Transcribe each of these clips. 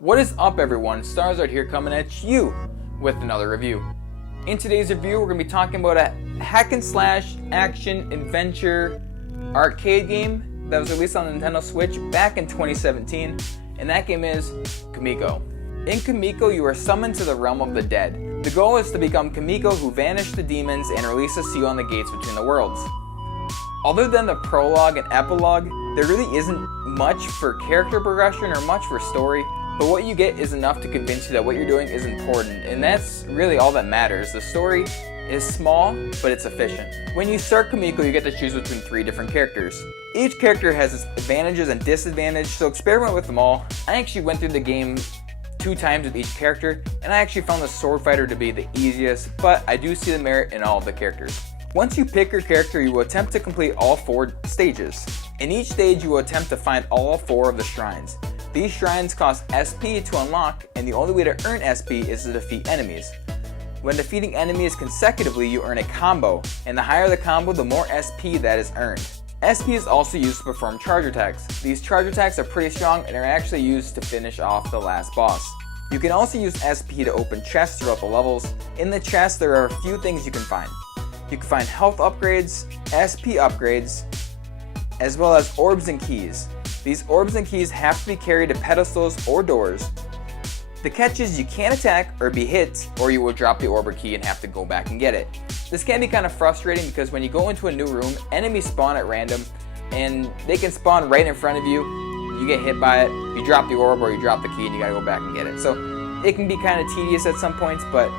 What is up, everyone? Starizard here, coming at you with another review. In today's review, we're going to be talking about a hack and slash action adventure arcade game that was released on the Nintendo Switch back in 2017, and that game is Kamiko. In Kamiko, you are summoned to the realm of the dead. The goal is to become Kamiko, who vanished the demons and release a seal on the gates between the worlds. Other than the prologue and epilogue, there really isn't much for character progression or much for story. But what you get is enough to convince you that what you're doing is important, and that's really all that matters. The story is small, but it's efficient. When you start Kamiko, you get to choose between 3 different characters. Each character has its advantages and disadvantages, so experiment with them all. I actually went through the game 2 times with each character, and I actually found the sword fighter to be the easiest, but I do see the merit in all of the characters. Once you pick your character, you will attempt to complete all 4 stages. In each stage, you will attempt to find all 4 of the shrines. These shrines cost SP to unlock, and the only way to earn SP is to defeat enemies. When defeating enemies consecutively, you earn a combo, and the higher the combo, the more SP that is earned. SP is also used to perform charge attacks. These charge attacks are pretty strong and are actually used to finish off the last boss. You can also use SP to open chests throughout the levels. In the chests, there are a few things you can find. You can find health upgrades, SP upgrades, as well as orbs and keys. These orbs and keys have to be carried to pedestals or doors. The catch is you can't attack or be hit, or you will drop the orb or key and have to go back and get it. This can be kind of frustrating because when you go into a new room, enemies spawn at random, and they can spawn right in front of you. You get hit by it, you drop the orb or you drop the key and you gotta go back and get it. So it can be kind of tedious at some points, but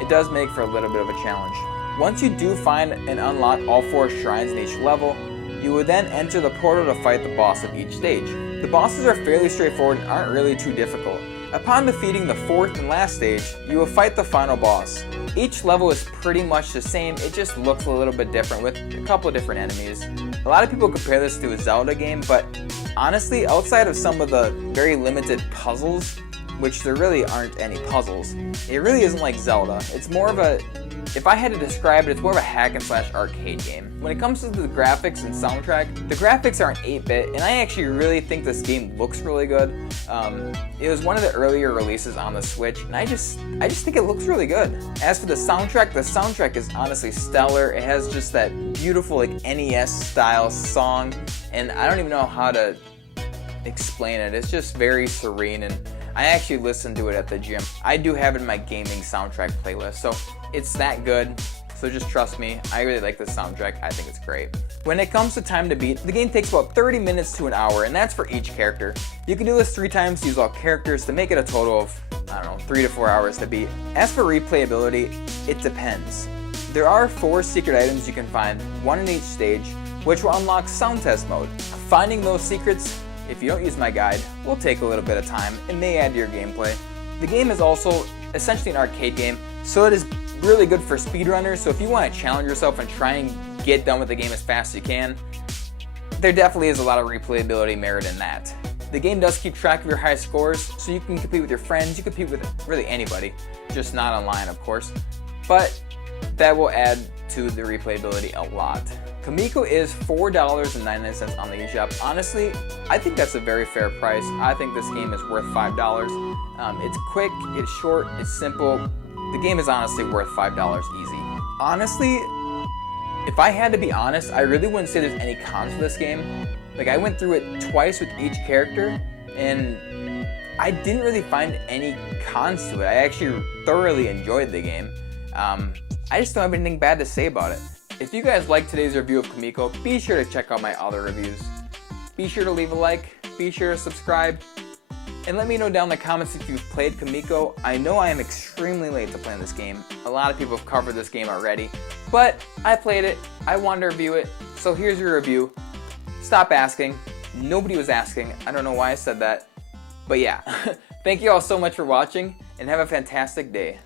it does make for a little bit of a challenge. Once you do find and unlock all 4 shrines in each level, you will then enter the portal to fight the boss of each stage. The bosses are fairly straightforward and aren't really too difficult. Upon defeating the 4th and last stage, you will fight the final boss. Each level is pretty much the same, it just looks a little bit different with a couple of different enemies. A lot of people compare this to a Zelda game, but honestly, outside of some of the very limited puzzles, which there really aren't any puzzles, it really isn't like Zelda. It's more of a, if I had to describe it, it's more of a hack and slash arcade game. When it comes to the graphics and soundtrack, the graphics aren't 8-bit, and I actually really think this game looks really good. It was one of the earlier releases on the Switch, and I just think it looks really good. As for the soundtrack is honestly stellar. It has just that beautiful like NES style song, and I don't even know how to explain it. It's just very serene, and I actually listen to it at the gym. I do have it in my gaming soundtrack playlist, so it's that good. So just trust me, I really like this soundtrack. I think it's great. When it comes to time to beat, the game takes about 30 minutes to an hour, and that's for each character. You can do this 3 times to use all characters to make it a total of, 3 to 4 hours to beat. As for replayability, it depends. There are 4 secret items you can find, 1 in each stage, which will unlock sound test mode. Finding those secrets, if you don't use my guide, will take a little bit of time and may add to your gameplay. The game is also essentially an arcade game, so it is really good for speedrunners. So if you want to challenge yourself and try and get done with the game as fast as you can, there definitely is a lot of replayability merit in that. The game does keep track of your high scores, so you can compete with your friends, you can compete with really anybody, just not online of course, but that will add to the replayability a lot. Kamiko is $4.99 on the eShop. Honestly, I think that's a very fair price. I think this game is worth $5. It's quick, it's short, it's simple. The game is honestly worth $5 easy. Honestly, if I had to be honest, I really wouldn't say there's any cons to this game. Like, I went through it twice with each character, and I didn't really find any cons to it. I actually thoroughly enjoyed the game. I just don't have anything bad to say about it. If you guys liked today's review of Kamiko, be sure to check out my other reviews. Be sure to leave a like, be sure to subscribe, and let me know down in the comments if you've played Kamiko. I know I am extremely late to playing this game. A lot of people have covered this game already, but I played it, I wanted to review it, so here's your review. Stop asking. Nobody was asking. I don't know why I said that, but yeah. Thank you all so much for watching, and have a fantastic day.